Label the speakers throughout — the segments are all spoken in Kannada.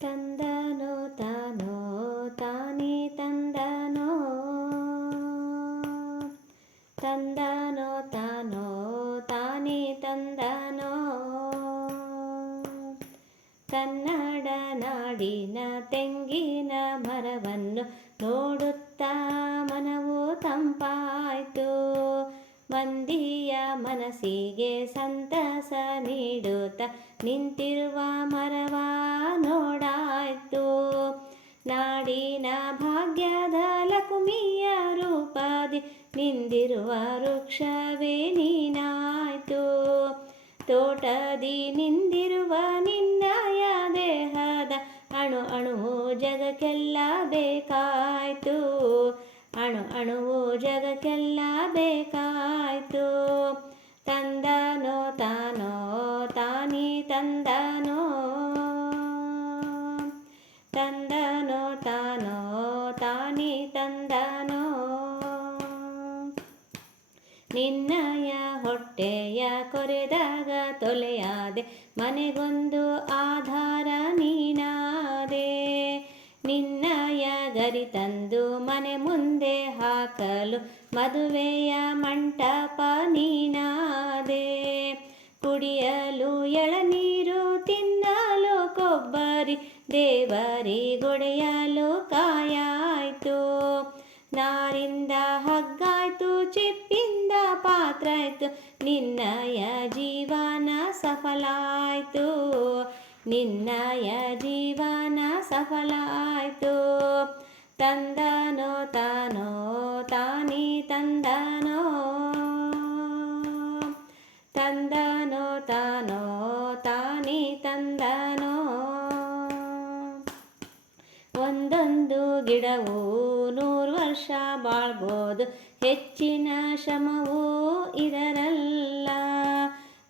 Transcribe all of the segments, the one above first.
Speaker 1: ತಂದನೋ ತಾನೋ, ತಾನೇ ತಂದನೋ. ತಂದನೋ ತಾನೋ, ತಾನೇ ತಂದನೋ. ಕನ್ನಡ ನಾಡಿನ ತೆಂಗಿನ ಮರವನ್ನು ನೋಡುತ್ತಾ ಮನವು ತಂಪಾಯ್ತು. ಮಂದಿಯ ಮನಸ್ಸಿಗೆ ಸಂತಸ ನೀಡುತ್ತ ನಿಂತಿರುವ ಮರವ ನೋಡಾಯ್ತು. ನಾಡಿನ ಭಾಗ್ಯದ ಲಕುಮಿಯ ರೂಪದಿ ನಿಂದಿರುವ ವೃಕ್ಷವೇ ನೀನಾಯ್ತು. ತೋಟದಿ ನಿಂದಿರುವ ನಿನ್ನಯ ದೇಹದ ಅಣು ಅಣುವು ಜಗಕ್ಕೆಲ್ಲ ಬೇಕಾಯ್ತು. ಅಣು ಅಣುವು ಜಗಕ್ಕೆಲ್ಲ ಬೇಕಾಯ್ತು ತಂದನೋ ತಾನೋ, ತಾನಿ ತಂದನೋ. ತಂದನೋ ತಾನೋ, ತಾನಿ ತಂದನೋ. ನಿನ್ನಯ ಹೊಟ್ಟೆಯ ಕೊರೆದಾಗ ತೊಲೆಯಾದೆ, ಮನೆಗೊಂದು ಆಧಾರ ನೀನಾದೆ. ನಿನ್ನಯ ಗರಿ ತಂದು ಮನೆ ಮುಂದೆ ಹಾಕಲು ಮದುವೆಯ ಮಂಟಪ ನೀನಾದೆ. ಕುಡಿಯಲು ಎಳನೀರು, ತಿನ್ನಲು ಕೊಬ್ಬರಿ, ದೇವರಿ ಗೊಡೆಯಲು ಕಾಯಾಯ್ತು. ನಾರಿಂದ ಹಗ್ಗಾಯ್ತು, ಚಿಪ್ಪಿಂದ ಪಾತ್ರ ಆಯ್ತು ನಿನ್ನಯ ಜೀವನ ಸಫಲಾಯ್ತು. ನಿನ್ನಯ ಜೀವನ ಸಫಲಾಯ್ತು. ತಂದನೋ ತ ತಂದನೋ? ತಂದನೋ ತಾನೋ? ತಾನಿ ತಂದನೋ? ಒಂದೊಂದು ಗಿಡವು ನೂರು ವರ್ಷ ಬಾಳ್ಬೋದು. ಹೆಚ್ಚಿನ ಶ್ರಮವೂ ಇದರಲ್ಲ.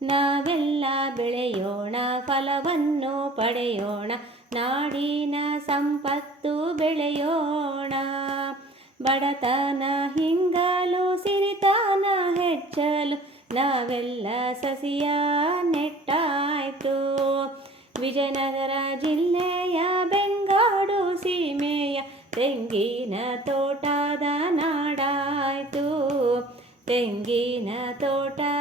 Speaker 1: ನಾವೆಲ್ಲ ಬೆಳೆಯೋಣ, ಫಲವನ್ನು ಪಡೆಯೋಣ. ನಾಡಿನ ಸಂಪತ್ತು ಬೆಳೆಯೋಣ. ಬಡತನ ಹಿಂಗಲು ಸಿರಿತನ ಹೆಚ್ಚಲು ನಾವೆಲ್ಲ ಸಸಿಯ ನೆಟ್ಟಾಯಿತು. ವಿಜಯನಗರ ಜಿಲ್ಲೆಯ ಬೆಂಗಾಡು ಸೀಮೆಯ ತೆಂಗಿನ ತೋಟದ ನಾಡಾಯಿತು. ತೆಂಗಿನ ತೋಟದ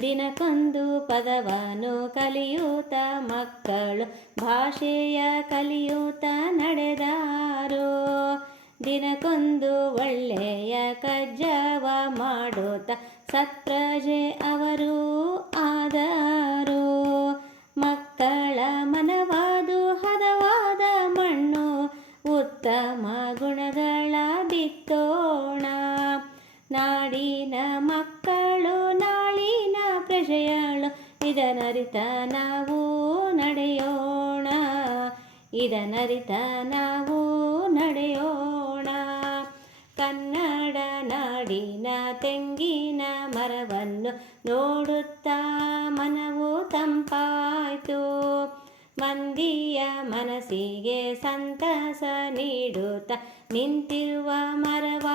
Speaker 1: ದಿನಕ್ಕೊಂದು ಪದವನ್ನು ಕಲಿಯೂತ ಮಕ್ಕಳು, ಭಾಷೆಯ ಕಲಿಯೂತ ನಡೆದಾರು. ದಿನಕೊಂದು ಒಳ್ಳೆಯ ಕಜ್ಜವ ಮಾಡುತ್ತ ಸತ್ಪ್ರಜೆ ಅವರು ಆದರು. ಮಕ್ಕಳ ಮನವಾದು, ಹದವಾದ ಮಣ್ಣು, ಉತ್ತಮ ಗುಣಗಳ ಬಿತ್ತೋಣ. ನಾಡಿನ ಮಕ್ಕಳು ನಾಳಿನ ಇದನರಿತ ನಾವು ನಡೆಯೋಣ. ಇದನರಿತ ನಾವು ನಡೆಯೋಣ. ಕನ್ನಡ ನಾಡಿನ ತೆಂಗಿನ ಮರವನ್ನು ನೋಡುತ್ತಾ ಮನವು ತಂಪಾಯಿತು. ಮಂದಿಯ ಮನಸ್ಸಿಗೆ ಸಂತಸ ನೀಡುತ್ತ ನಿಂತಿರುವ ಮರವ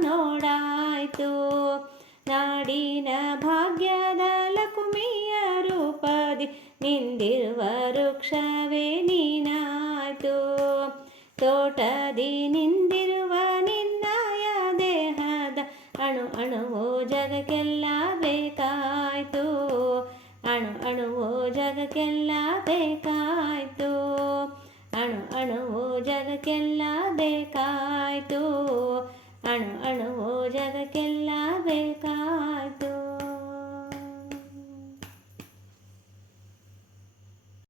Speaker 1: ನೋಡಾಯ್ತು. ನಾಡಿನ ಭಾಗ್ಯದ ಲಕುಮಿಯ ರೂಪದಿ ನಿಂದಿರುವ ವೃಕ್ಷವೇ ನೀನಾಯ್ತು. ತೋಟದಿ ನಿಂದಿರುವ ನಿನ್ನಯ ದೇಹದ ಅಣು ಅಣುವು ಜಗಕ್ಕೆಲ್ಲ ಬೇಕಾಯ್ತು. ಅಣು ಅಣುವು ಜಗಕ್ಕೆಲ್ಲ ಬೇಕಾಯ್ತು. ಅಣು ಅಣುವು ಜಗಕ್ಕೆಲ್ಲ ಬೇಕಾಯ್ತು. ಅಣು ಅಣುವು ಜಗಕ್ಕೆಲ್ಲ ಬೇಕಾಯ್ತು